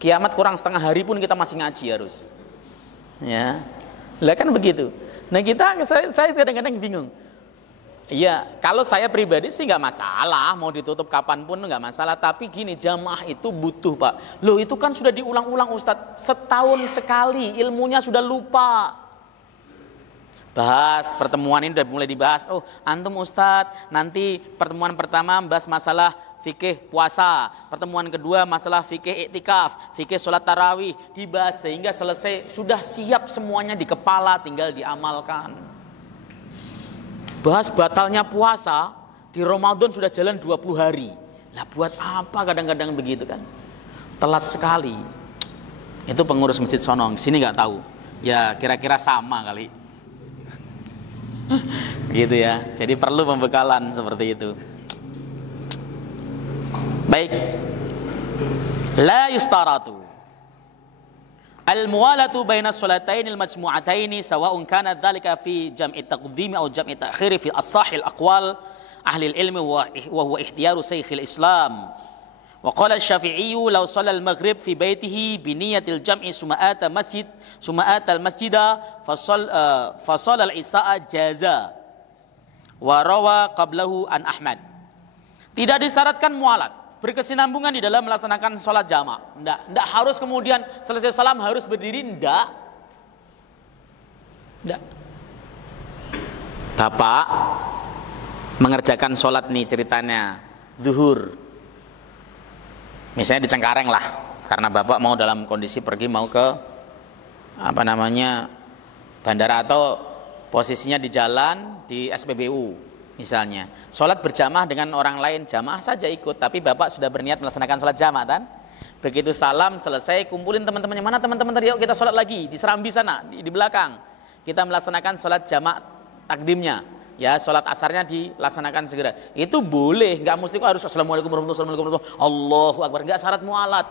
Kiamat kurang setengah hari pun kita masih ngaji harus. Ya. Lah kan begitu. Nah saya kadang-kadang bingung. Ya, kalau saya pribadi sih nggak masalah, mau ditutup kapanpun nggak masalah. Tapi gini, jamaah itu butuh Pak. Loh itu kan sudah diulang-ulang Ustadz, setahun sekali, ilmunya sudah lupa. Bahas pertemuan ini udah mulai dibahas. Oh antum Ustadz, nanti pertemuan pertama bahas masalah fikih puasa, pertemuan kedua masalah fikih iktikaf, fikih sholat tarawih, dibahas sehingga selesai, sudah siap semuanya di kepala, tinggal diamalkan. Bahas batalnya puasa di Ramadan sudah jalan 20 hari. Lah buat apa kadang-kadang begitu kan? Telat sekali. Itu pengurus masjid sono, sini nggak tahu. Ya kira-kira sama kali. Gitu ya. Jadi perlu pembekalan seperti itu. Baik. La yustaratu al-muwalatu baina sholataini al-majmu'ataini sawa'un kana dhalika fi jam'i taqdimi aw jam'i ta'khiri fi as-sahih al-aqwal ahli al-ilmi wa huwa ihtiyaru syekhil Islam. Wa qala asy-Syafi'i law shalla al-maghrib fi baitihi bi niyyatil jam'i summa ata al-masjida fa shalla al-isha'a jaza. Wa rawa qablahu an Ahmad. Tidak disyaratkan mualat, berkesinambungan di dalam melaksanakan sholat jamak. Enggak harus kemudian selesai salam harus berdiri, enggak. Bapak mengerjakan sholat nih ceritanya zuhur, misalnya di Cengkareng lah, karena bapak mau dalam kondisi pergi mau ke bandara atau posisinya di jalan di SPBU. Misalnya, sholat berjamaah dengan orang lain, jamaah saja ikut, tapi bapak sudah berniat melaksanakan sholat jamaah kan? Begitu salam selesai, kumpulin teman-temannya, mana teman-teman tadi, yuk kita sholat lagi di Serambi sana, di belakang. Kita melaksanakan sholat jamaah takdimnya, ya sholat asarnya dilaksanakan segera. Itu boleh, nggak mesti kok harus assalamualaikum warahmatullahi wabarakatuh, Allahu akbar, nggak syarat mualat.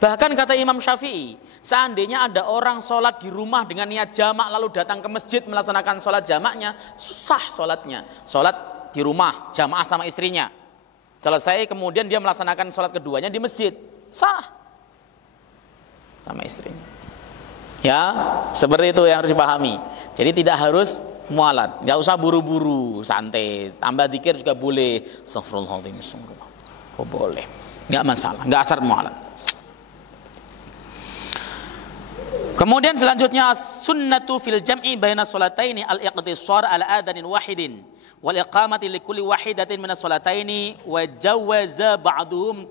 Bahkan kata Imam Syafi'i, seandainya ada orang sholat di rumah dengan niat jamak lalu datang ke masjid melaksanakan sholat jamaknya, sah sholatnya. Sholat di rumah, jamaah sama istrinya. Selesai kemudian dia melaksanakan sholat keduanya di masjid, sah sama istrinya. Ya, seperti itu yang harus dipahami. Jadi tidak harus mualat, nggak usah buru-buru, santai. Tambah dzikir juga boleh. Astagfirullahaladzim, oh boleh, nggak masalah, nggak asar mualat. Kemudian selanjutnya sunnatu fil jam'i baina sholataini al-iqtisar ala adhanin wahidin wal iqamati li kulli wahidatin min as-sholataini wa jawaza ba'dhum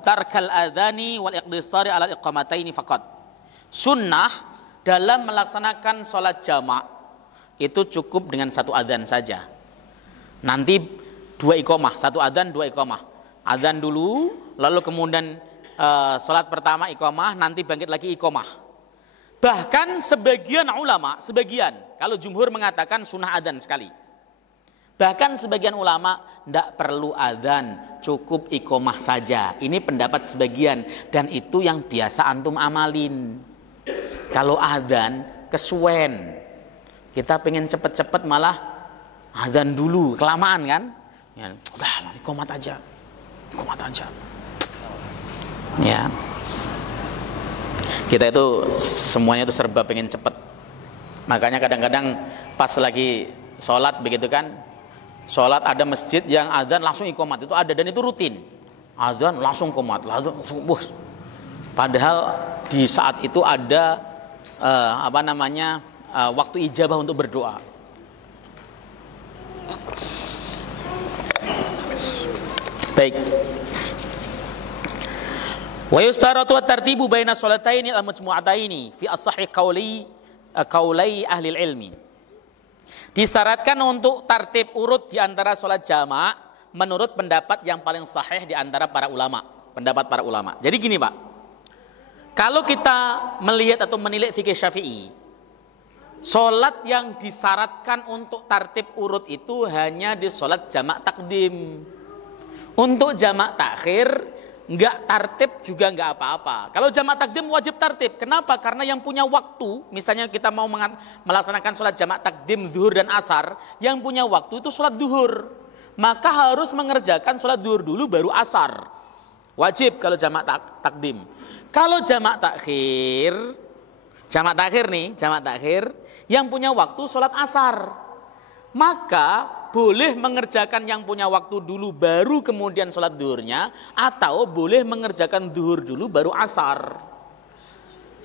tarkal adhani wal iqtisari ala iqamataini faqat. Sunnah dalam melaksanakan sholat jamak itu cukup dengan satu adzan saja. Nanti dua iqamah, satu adzan dua iqamah. Adzan dulu lalu kemudian sholat pertama iqamah, nanti bangkit lagi iqamah. Bahkan sebagian ulama, kalau jumhur mengatakan sunnah adzan sekali. Bahkan sebagian ulama tidak perlu adzan, cukup iqamah saja. Ini pendapat sebagian dan itu yang biasa antum amalin. Kalau adzan kesuwen, kita pengen cepet-cepet malah adzan dulu, kelamaan kan? Ya, udah iqamat aja. Ya, kita itu semuanya itu serba pengen cepet. Makanya kadang-kadang pas lagi sholat begitu kan, sholat ada masjid yang adzan langsung iqamat, itu ada dan itu rutin. Adzan langsung iqamat, langsung bus. Padahal di saat itu ada waktu ijabah untuk berdoa. Baik. Wa yustaratu at-tartibu baina sholataini al-majmu'ataini fi as-sahih qaulai ahli ilmi. Disyaratkan untuk tartib urut di antara sholat jamaah menurut pendapat yang paling sahih di antara para ulama, pendapat para ulama. Jadi gini, Pak. Kalau kita melihat atau menilik fikih Syafi'i, sholat yang disyaratkan untuk tartib urut itu hanya di sholat jamak takdim. Untuk jamak takhir enggak tartib juga enggak apa-apa. Kalau jamak takdim wajib tartib. Kenapa? Karena yang punya waktu, misalnya kita mau melaksanakan sholat jamak takdim zuhur dan asar, yang punya waktu itu sholat zuhur. Maka harus mengerjakan sholat zuhur dulu baru asar. Wajib kalau jamak takdim. Kalau jamak takhir yang punya waktu sholat asar. Maka boleh mengerjakan yang punya waktu dulu baru kemudian sholat duhurnya, atau boleh mengerjakan duhur dulu baru asar.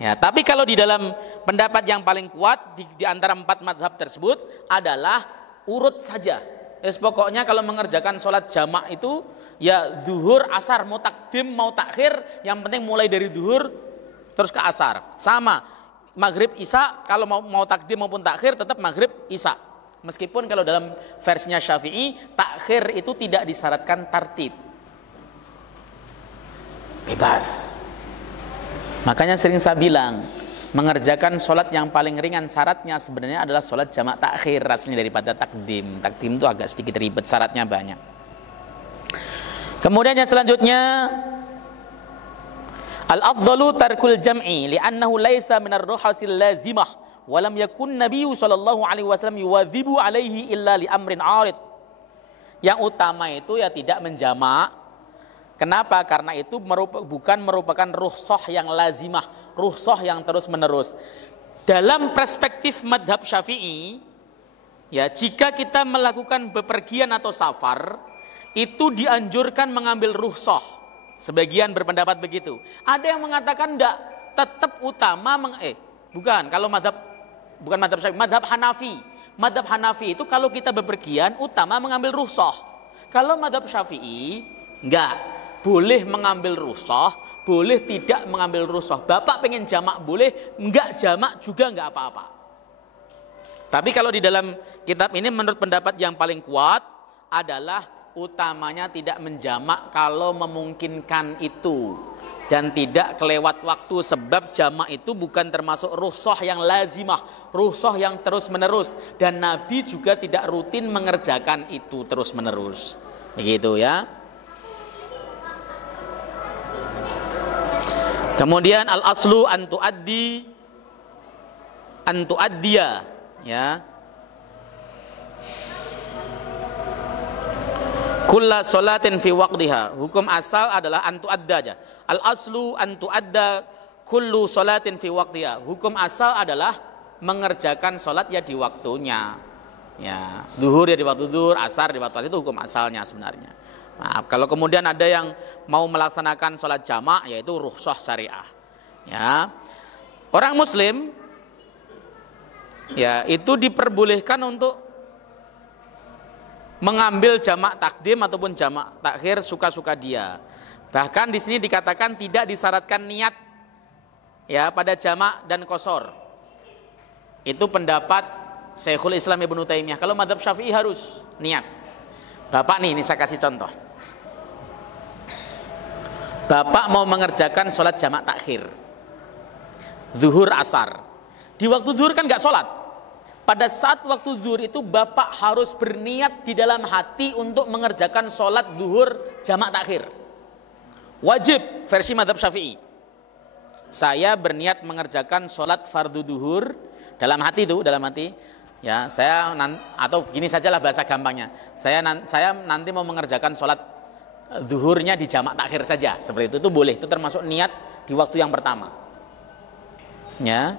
Ya, tapi kalau di dalam pendapat yang paling kuat di antara 4 mazhab tersebut adalah urut saja. Pokoknya kalau mengerjakan sholat jamak itu ya duhur, asar, mau takdim mau takhir, yang penting mulai dari duhur terus ke asar. Sama maghrib isya, kalau mau takdim maupun takhir tetap maghrib isya. Meskipun kalau dalam versinya Syafi'i, takhir itu tidak disyaratkan tartib. Bebas. Makanya sering saya bilang, mengerjakan sholat yang paling ringan syaratnya sebenarnya adalah sholat jamak takhir rasanya daripada takdim. Takdim itu agak sedikit ribet, syaratnya banyak. Kemudian yang selanjutnya, al-afdalu tarkul jam'i li'annahu laisa minar ruhasil lazimah wa lam yakun nabiyyu sallallahu alaihi wasallam yuwadzibu alaihi illa li amrin 'arid. Yang utama itu ya tidak menjamak. Kenapa? Karena itu bukan merupakan rukhsah yang lazimah, rukhsah yang terus menerus. Dalam perspektif madhab Syafi'i, ya jika kita melakukan bepergian atau safar, itu dianjurkan mengambil rukhsah. Sebagian berpendapat begitu. Ada yang mengatakan enggak, tetap utama kalau bukan madhab Syafi'i, madhab Hanafi. Madhab Hanafi itu kalau kita bepergian utama mengambil rukhsah. Kalau madhab Syafi'i enggak, boleh mengambil rukhsah, boleh tidak mengambil rukhsah. Bapak pengen jamak boleh, enggak jamak juga enggak apa-apa. Tapi kalau di dalam kitab ini menurut pendapat yang paling kuat adalah utamanya tidak menjamak kalau memungkinkan itu dan tidak kelewat waktu, sebab jamak itu bukan termasuk rukhsah yang lazimah, rukhsah yang terus menerus, dan Nabi juga tidak rutin mengerjakan itu terus menerus. Begitu ya. Kemudian al-aslu an tuaddiya ya. Kulla sholatin fi waqtiha. Hukum asal adalah an tuadda aja. Al-aslu an tuadda kullu sholatin fi waqtiha. Hukum asal adalah mengerjakan sholat ya di waktunya. Ya, zuhur ya di waktu zuhur, asar di waktu asar, itu hukum asalnya sebenarnya. Maaf, kalau kemudian ada yang mau melaksanakan sholat jamak, yaitu rukhsah syariah. Ya, orang Muslim, ya itu diperbolehkan untuk mengambil jamak takdim ataupun jamak takhir suka-suka dia. Bahkan di sini dikatakan tidak disyaratkan niat, ya pada jamak dan qasar. Itu pendapat Syekhul Islam Ibnu Taimiyah. Kalau madhab Syafi'i harus niat. Bapak nih, ini saya kasih contoh. Bapak mau mengerjakan sholat jamak takhir, zuhur asar. Di waktu zuhur kan nggak sholat. Pada saat waktu zuhur itu Bapak harus berniat di dalam hati untuk mengerjakan sholat zuhur jamak takhir. Wajib versi madhab Syafi'i. Saya berniat mengerjakan sholat fardu zuhur dalam hati itu, dalam hati. Ya, atau gini sajalah bahasa gampangnya. Saya nanti mau mengerjakan sholat zuhurnya di jamak takhir saja. Seperti itu boleh. Itu termasuk niat di waktu yang pertama. Ya.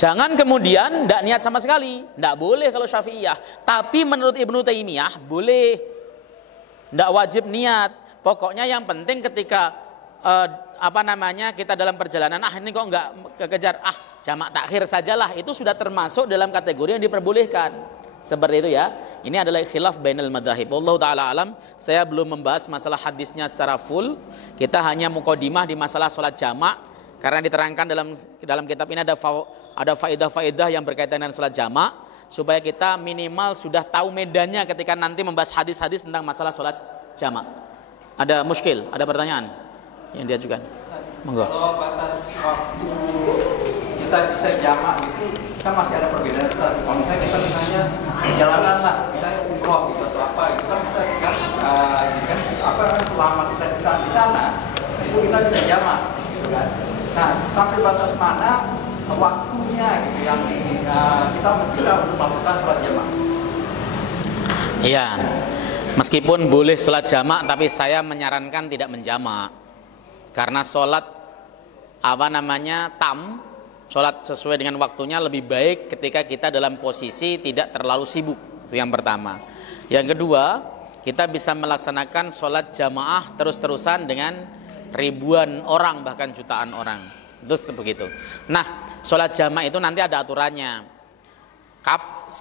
Jangan kemudian tidak niat sama sekali. Tidak boleh kalau Syafi'iyah. Tapi menurut Ibnu Taimiyah boleh. Tidak wajib niat. Pokoknya yang penting ketika kita dalam perjalanan, ini kok nggak kekejar, jamak takhir sajalah, itu sudah termasuk dalam kategori yang diperbolehkan. Seperti itu ya. Ini adalah khilaf bainal madzahib. Wallahu taala alam. Saya belum membahas masalah hadisnya secara full. Kita hanya mukadimah di masalah sholat jamak, karena diterangkan dalam kitab ini ada faedah-faedah yang berkaitan dengan sholat jamak, supaya kita minimal sudah tahu medannya ketika nanti membahas hadis-hadis tentang masalah sholat jamak. Ada muskil, ada pertanyaan yang diajukan? Monggo. Kalau batas waktu kita bisa jamak itu, kita masih ada perbedaan. Kalau misalnya kita jalanan lah, misalnya umroh gitu atau apa, kita bisa selama kita di sana, itu kita bisa jamak, gitu kan? Nah, sampai batas mana waktunya gitu yang kita bisa untuk melakukan sholat jamak? Iya. Meskipun boleh sholat jamak, tapi saya menyarankan tidak menjamak. Karena sholat sholat sesuai dengan waktunya lebih baik ketika kita dalam posisi tidak terlalu sibuk. Itu yang pertama. Yang kedua, kita bisa melaksanakan sholat jamaah terus-terusan dengan ribuan orang, bahkan jutaan orang. Itu begitu. Nah, sholat jamaah itu nanti ada aturannya.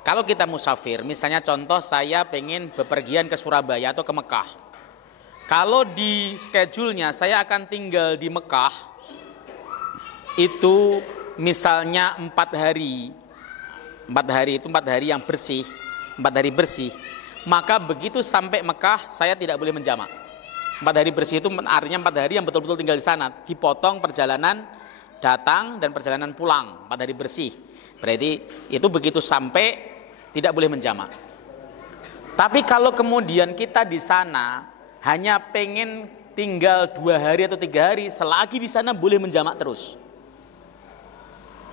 Kalau kita musafir, misalnya contoh saya pengen bepergian ke Surabaya atau ke Mekah. Kalau di schedule-nya saya akan tinggal di Mekah, itu misalnya 4 hari. 4 hari itu 4 hari yang bersih, 4 hari bersih. Maka begitu sampai Mekah saya tidak boleh menjamak. 4 hari bersih itu artinya 4 hari yang betul-betul tinggal di sana, dipotong perjalanan datang dan perjalanan pulang, 4 hari bersih. Berarti itu begitu sampai tidak boleh menjamak. Tapi kalau kemudian kita di sana hanya pengen tinggal 2 hari atau 3 hari, selagi di sana boleh menjamak terus.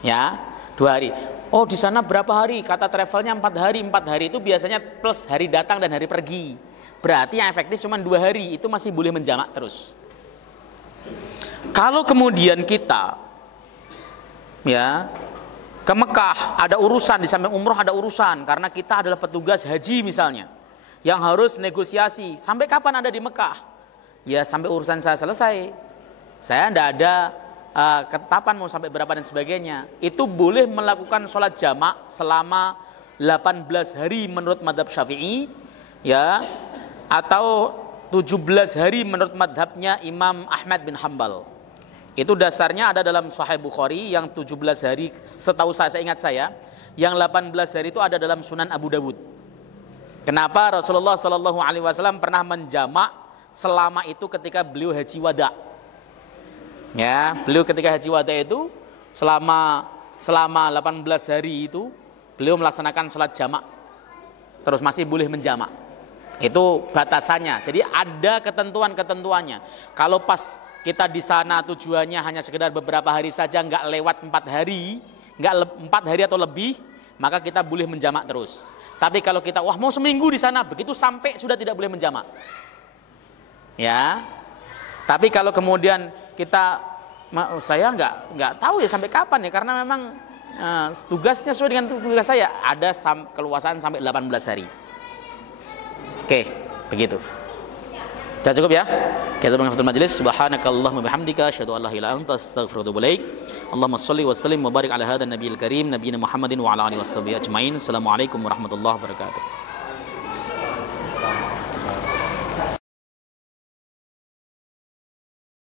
Ya, 2 hari. Oh, di sana berapa hari? Kata travelnya 4 hari. 4 hari itu biasanya plus hari datang dan hari pergi. Berarti yang efektif cuma 2 hari, itu masih boleh menjamak terus. Kalau kemudian kita ya ke Mekah, ada urusan, di samping umroh ada urusan, karena kita adalah petugas haji misalnya, yang harus negosiasi. Sampai kapan Anda di Mekah? Ya sampai urusan saya selesai. Saya tidak ada ketetapan mau sampai berapa dan sebagainya. Itu boleh melakukan sholat jamak selama 18 hari menurut madhab Syafi'i, ya, atau 17 hari menurut madhabnya Imam Ahmad bin Hanbal. Itu dasarnya ada dalam Sahih Bukhari yang 17 hari, setahu saya ingat saya, yang 18 hari itu ada dalam Sunan Abu Dawud. Kenapa Rasulullah SAW pernah menjamak selama itu ketika beliau haji wada? Ya, beliau ketika haji wada itu selama 18 hari itu beliau melaksanakan sholat jamak, terus masih boleh menjamak. Itu batasannya. Jadi ada ketentuan-ketentuannya. Kalau pas kita di sana tujuannya hanya sekedar beberapa hari saja, nggak lewat 4 hari, nggak 4 hari atau lebih, maka kita boleh menjamak terus. Tapi kalau kita mau seminggu di sana, begitu sampai sudah tidak boleh menjamak. Ya. Tapi kalau kemudian kita, saya nggak tahu ya sampai kapan ya, karena memang tugasnya sesuai dengan tugas saya, ada keluasan sampai 18 hari. Oke, begitu. Sudah cukup ya? Kita menghafal majelis. Subhanakallahumma bihamdika asyhadu an la ilaha illa anta astaghfiruka wa atubu ilaik. Allahumma shalli wa sallim wa barik ala hadzal nabiyil karim nabiyina Muhammadin wa ala alihi washabihi ajmain. Assalamualaikum warahmatullahi wabarakatuh.